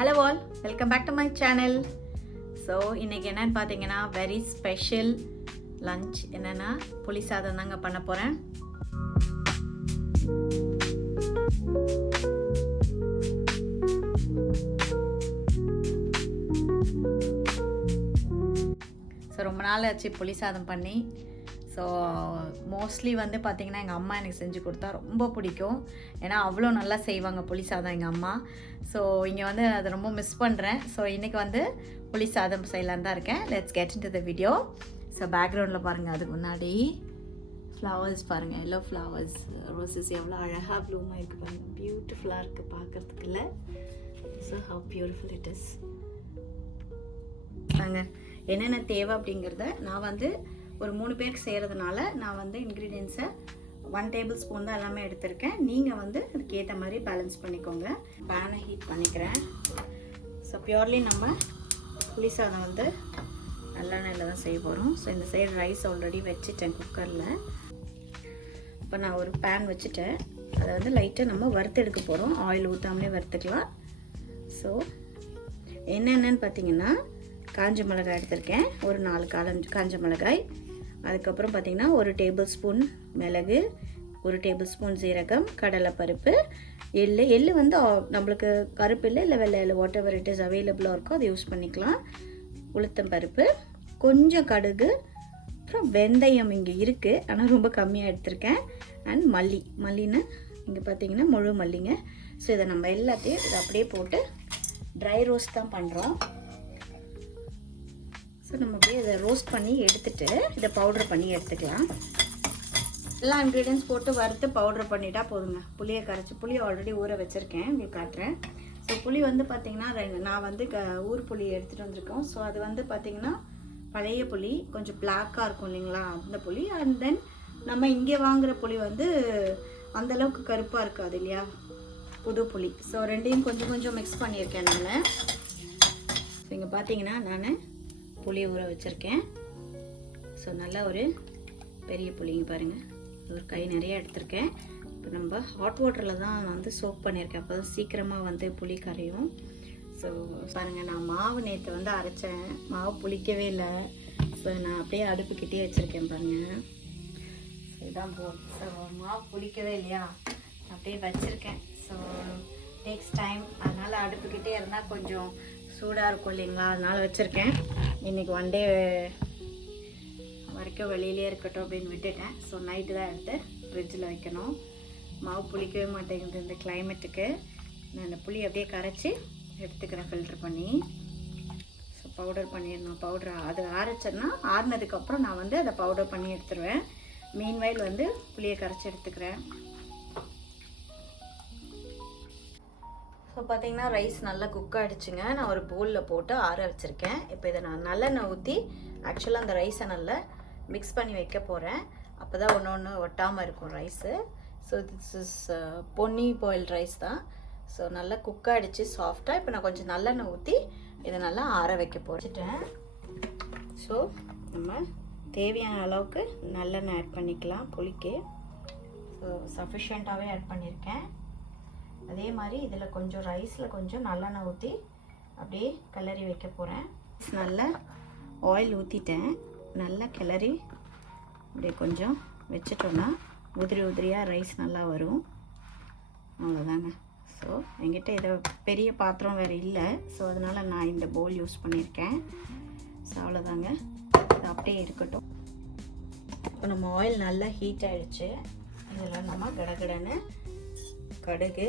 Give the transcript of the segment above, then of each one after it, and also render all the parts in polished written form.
Hello all, welcome back to my channel. So இன்றைக்கி என்னென்னு பார்த்தீங்கன்னா வெரி ஸ்பெஷல் லன்ச். என்னென்னா புளி சாதம் தாங்க பண்ண போகிறேன். ஸோ ரொம்ப நாள் ஆச்சு புளி சாதம் பண்ணி. ஸோ மோஸ்ட்லி வந்து பார்த்திங்கன்னா எங்கள் அம்மா எனக்கு செஞ்சு கொடுத்தா ரொம்ப பிடிக்கும். ஏன்னா அவ்வளோ நல்லா செய்வாங்க புளி சாதம் எங்கள் அம்மா. ஸோ இங்கே வந்து அதை ரொம்ப மிஸ் பண்ணுறேன். ஸோ இன்றைக்கி வந்து புளி சாதம் செய்யலான்னு தான் இருக்கேன். Let's get into the video. So பேக்ரவுண்டில் பாருங்கள், அதுக்கு முன்னாடி ஃப்ளவர்ஸ் பாருங்கள், எல்லோ ஃப்ளவர்ஸ், ரோசஸ் எவ்வளோ அழகாக ப்ளூமாக இருக்குது பாருங்கள். பியூட்டிஃபுல்லாக இருக்குது பார்க்குறதுக்குள்ள. So how beautiful it is. நாங்கள் என்னென்ன தேவை அப்படிங்கிறத நான் வந்து ஒரு 3 பேருக்கு செய்கிறதுனால நான் வந்து இன்க்ரீடியன்ஸை 1 டேபிள் ஸ்பூன் தான் எல்லாமே எடுத்திருக்கேன். நீங்கள் வந்து அதுக்கேற்ற மாதிரி பேலன்ஸ் பண்ணிக்கோங்க. பேனை ஹீட் பண்ணிக்கிறேன். ஸோ பியூர்லி நம்ம புளி சாதம் வந்து நல்லெண்ணெயில் தான் செய்ய போகிறோம். ஸோ இந்த சைடு ரைஸ் ஆல்ரெடி வச்சுட்டேன் குக்கரில். இப்போ நான் ஒரு பேன் வச்சுட்டேன். அதை வந்து லைட்டாக நம்ம வறுத்தெடுக்க போகிறோம். ஆயில் ஊற்றாமலே வறுத்துக்கலாம். ஸோ என்னென்னு பார்த்தீங்கன்னா காஞ்ச மிளகாய் எடுத்திருக்கேன், ஒரு 4 காஞ்ச மிளகாய். அதுக்கப்புறம் பார்த்திங்கன்னா 1 டேபிள் ஸ்பூன் மிளகு, 1 டேபிள் ஸ்பூன் சீரகம், கடலைப்பருப்பு, எள்ளு வந்து நம்மளுக்கு கருப்பு இல்லை வெள்ளை இல்லை, வாட் எவர் இட் இஸ் அவைலபிளாக இருக்கோ அதை யூஸ் பண்ணிக்கலாம். உளுத்தம் பருப்பு, கொஞ்சம் கடுகு, அப்புறம் வெந்தயம் இங்கே இருக்குது ஆனால் ரொம்ப கம்மியாக எடுத்திருக்கேன். அண்ட் மல்லின்னு இங்கே பார்த்திங்கன்னா முழு மல்லிங்க. ஸோ இதை நம்ம எல்லாத்தையும் இதை அப்படியே போட்டு ட்ரை ரோஸ்ட் தான் பண்ணுறோம். ஸோ நம்ம அப்படியே இதை ரோஸ்ட் பண்ணி எடுத்துகிட்டு இதை பவுட்ரு பண்ணி எடுத்துக்கலாம். எல்லா இன்க்ரீடியன்ஸ் போட்டு வறுத்து பவுட்ரு பண்ணிட்டா போதுங்க. புளியை கரைச்சி, புளி ஆல்ரெடி ஊற வச்சுருக்கேன், உங்களுக்கு காட்டுறேன். ஸோ புளி வந்து பார்த்திங்கன்னா நான் வந்து ஊர் புளி எடுத்துகிட்டு வந்திருக்கோம். ஸோ அது வந்து பார்த்திங்கன்னா பழைய புளி, கொஞ்சம் பிளாக்காக இருக்கும் இல்லைங்களா, அந்த புளி. அண்ட் தென் நம்ம இங்கே வாங்குகிற புளி வந்து அந்தளவுக்கு கருப்பாக இருக்காது இல்லையா, புது புளி. ஸோ ரெண்டையும் கொஞ்சம் கொஞ்சம் மிக்ஸ் பண்ணியிருக்கேன் நான். ஸோ இங்கே பார்த்தீங்கன்னா நான் புளி ஊற வச்சுருக்கேன். ஸோ நல்லா ஒரு பெரிய புளிங்க பாருங்கள், ஒரு கை நிறைய எடுத்திருக்கேன். இப்போ நம்ம ஹாட் வாட்டரில் தான் வந்து சோக் பண்ணியிருக்கேன், அப்போ தான் சீக்கிரமாக வந்து புளி கரையும். ஸோ பாருங்கள், நான் மாவு நேற்று வந்து அரைச்சேன், மாவு புளிக்கவே இல்லை. ஸோ நான் அப்படியே அடுப்புக்கிட்டே வச்சுருக்கேன் பாருங்கள். ஸோ இதான் ஸோ மாவு புளிக்கவே இல்லையா, அப்படியே வச்சுருக்கேன். ஸோ டேக்ஸ் டைம், அதனால் அடுப்புக்கிட்டே இருந்தால் கொஞ்சம் சூடாக இருக்கும் இல்லைங்களா, அதனால் வச்சுருக்கேன். இன்றைக்கி 1 டே வரைக்கும் வெளியிலே இருக்கட்டும் அப்படின்னு விட்டுட்டேன். ஸோ நைட்டு தான் எடுத்து ஃப்ரிட்ஜில் வைக்கணும். மாவு புளிக்கவே மாட்டேங்குது இந்த கிளைமேட்டுக்கு. நான் இந்த புளி அப்படியே கரைச்சி எடுத்துக்கிறேன் ஃபில்ட்ரு பண்ணி. ஸோ பவுடர் பண்ணிடணும். பவுடர் அது அரைச்சேன்னா ஆறுனதுக்கப்புறம் நான் வந்து அதை பவுடர் பண்ணி எடுத்துருவேன். மீன்வைல் வந்து புளியை கரைச்சி எடுத்துக்கிறேன். ஸோ பார்த்திங்கன்னா ரைஸ் நல்லா குக் ஆகிடுச்சுங்க. நான் ஒரு பவுலில் போட்டு ஆற வச்சுருக்கேன். இப்போ இதை நான் நல்லெண்ணெய் ஊற்றி ஆக்சுவலாக அந்த ரைஸை நல்லா மிக்ஸ் பண்ணி வைக்க போகிறேன். அப்போ தான் ஒன்று ஒட்டாமல் இருக்கும் rice. So this is Ponni boiled rice தான். ஸோ நல்லா குக் ஆகிடுச்சு சாஃப்டாக. இப்போ நான் கொஞ்சம் நல்லெண்ணெய் ஊற்றி இதை நல்லா ஆற வைக்க போகிறேன். ஸோ நம்ம தேவையான அளவுக்கு நல்லெண்ணெய் ஆட் பண்ணிக்கலாம் புளிக்கு. ஸோ சஃபிஷியண்ட்டாகவே ஆட் பண்ணியிருக்கேன். அதே மாதிரி இதில் கொஞ்சம் ரைஸில் கொஞ்சம் நல்லெண்ணெய் ஊற்றி அப்படியே கிளறி வைக்க போகிறேன். நல்லா ஆயில் ஊற்றிட்டேன், நல்லா கிளறி அப்படியே கொஞ்சம் வச்சிட்டோன்னா உதிரியாக ரைஸ் நல்லா வரும். அவ்வளோதாங்க. ஸோ என்கிட்ட இதை பெரிய பாத்திரம் வேறு இல்லை, ஸோ அதனால் நான் இந்த பவுல் யூஸ் பண்ணியிருக்கேன். ஸோ அவ்வளோதாங்க, இது அப்படியே இருக்கட்டும். இப்போ நம்ம ஆயில் நல்லா ஹீட் ஆகிடுச்சு. இதில் நம்ம கடகடன்னு கடுகு,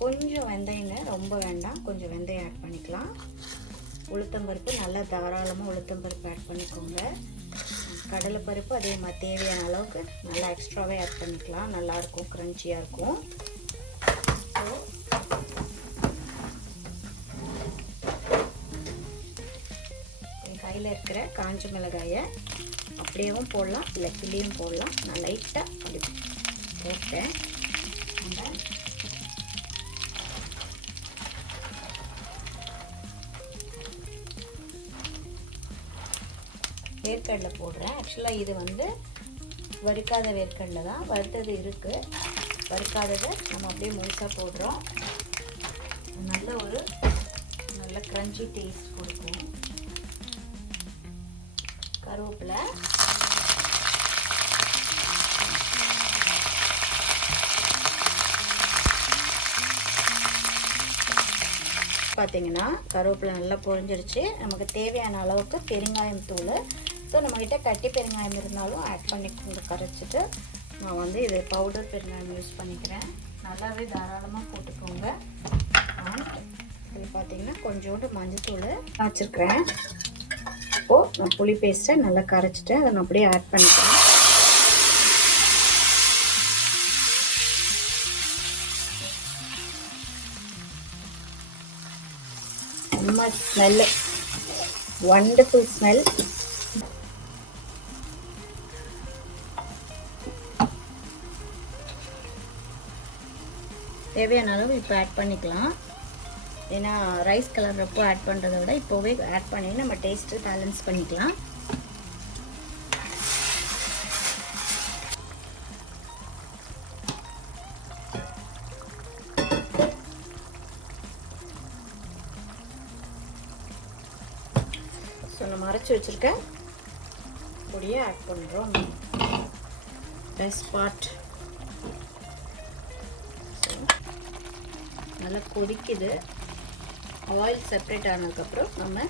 கொஞ்சம் வெந்தயங்க, ரொம்ப வேண்டாம், கொஞ்சம் வெந்தயம் ஆட் பண்ணிக்கலாம். உளுத்தம்பருப்பு, நல்லா தாராளமாக உளுத்தம்பருப்பு ஆட் பண்ணிக்கோங்க. கடலைப்பருப்பு அதே மாதிரி தேவையான அளவுக்கு நல்லா எக்ஸ்ட்ராவே ஆட் பண்ணிக்கலாம், நல்லாயிருக்கும், க்ரன்ச்சியாக இருக்கும். ஸோ என் கையில் இருக்கிற காஞ்ச மிளகாயை அப்படியேவும் போடலாம், இல்லை கிள்ளியும் போடலாம். நான் லைட்டாக அப்படி போட்டேன். வேர்க்கடலை போடுறேன். ஆக்சுவலாக இது வந்து வறுக்காத வேர்க்கடலை தான், வறுத்தது இருக்குது. வறுக்காததை நம்ம அப்படியே முழுசாக போடுறோம். நல்ல ஒரு கிரன்ச்சி டேஸ்ட் கொடுக்கும். கருவேப்பிலை, பார்த்தீங்கன்னா கருவேப்பிலை நல்லா பொரிஞ்சிருச்சு. நமக்கு தேவையான அளவுக்கு பெருங்காயம் தூள். ஸோ நம்மக்கிட்ட கட்டி பெருங்காயம் இருந்தாலும் ஆட் பண்ணி கரைச்சிட்டு நான் வந்து இது பவுடர் பெருங்காயம் யூஸ் பண்ணிக்கிறேன். நல்லாவே தாராளமாக போட்டுக்கோங்க. இதில் பார்த்தீங்கன்னா கொஞ்சோண்டு மஞ்சத்தூள் வச்சுருக்கிறேன். இப்போது நான் புளி பேஸ்ட்டை நல்லா கரைச்சிட்டு அதை நான் அப்படியே ஆட் பண்ணிக்கிறேன். ரொம்ப ஸ்மெல்லு, வண்டர்ஃபுல் ஸ்மெல். தேவையான அளவு இப்போ ஆட் பண்ணிக்கலாம். ஏன்னா ரைஸ் கலர்றப்போ ஆட் பண்ணுறதை விட இப்போவே ஆட் பண்ணி நம்ம டேஸ்ட்டு பேலன்ஸ் பண்ணிக்கலாம். ஸோ நம்ம அரைச்சி வச்சுருக்க பொடியை ஆட் பண்ணுறோம். பெஸ்ட் பார்ட், நல்லா கொதிக்குது. ஆயில் செப்பரேட் ஆனதுக்கப்புறம் நம்ம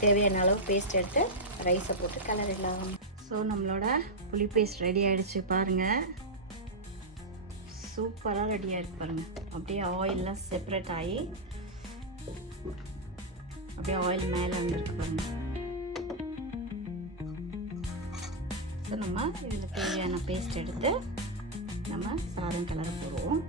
தேவையான அளவு பேஸ்ட் எடுத்து ரைஸை போட்டு கலரிடலாம். ஸோ நம்மளோட புளி பேஸ்ட் ரெடி ஆகிடுச்சு பாருங்கள். சூப்பராக ரெடியாக இருக்கு பாருங்கள். அப்படியே ஆயிலெலாம் செப்பரேட் ஆகி அப்படியே ஆயில் மேலே வந்துருக்கு பாருங்கள். ஸோ நம்ம இதில் தேவையான பேஸ்ட் எடுத்து நம்ம சாதம் கலர போடுவோம்.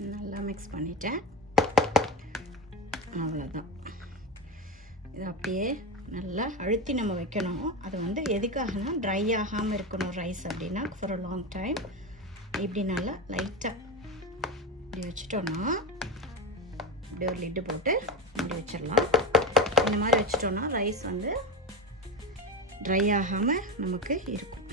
நல்லா மிக்ஸ் பண்ணிட்டேன். அவ்வளோதான். இது அப்படியே நல்லா அழுத்தி நம்ம வைக்கணும். அது வந்து எதுக்காகனா ட்ரை ஆகாமல் இருக்கணும் ரைஸ் அப்படின்னா ஃபார் அ லாங் டைம். இப்படி நல்லா லைட்டாக இப்படி வச்சிட்டோன்னா இப்படி ஒரு லிட்டு போட்டு இப்படி வச்சிடலாம். இந்த மாதிரி வச்சிட்டோன்னா ரைஸ் வந்து ட்ரை ஆகாமல் நமக்கு இருக்கும்.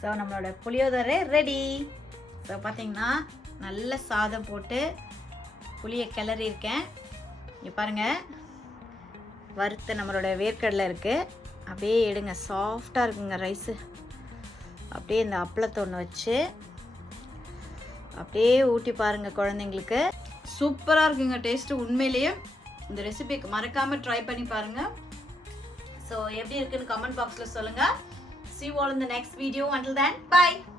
ஸோ நம்மளோட புளியோதரை ரெடி. ஸோ பார்த்தீங்கன்னா நல்ல சாதம் போட்டு புளியை கிளறி இருக்கேன். இங்கே பாருங்கள், வறுத்த நம்மளோட வேர்க்கடலை இருக்குது. அப்படியே எடுங்க, சாஃப்டாக இருக்குங்க ரைஸு. அப்படியே இந்த அப்பளத்தை ஒன்று வச்சு அப்படியே ஊட்டி பாருங்கள் குழந்தைங்களுக்கு. சூப்பராக இருக்குங்க டேஸ்ட்டு. உண்மையிலேயே இந்த ரெசிபிக்கு மறக்காமல் ட்ரை பண்ணி பாருங்கள். ஸோ எப்படி இருக்குன்னு கமெண்ட் பாக்ஸில் சொல்லுங்கள். See you all in the next video. Until then, bye.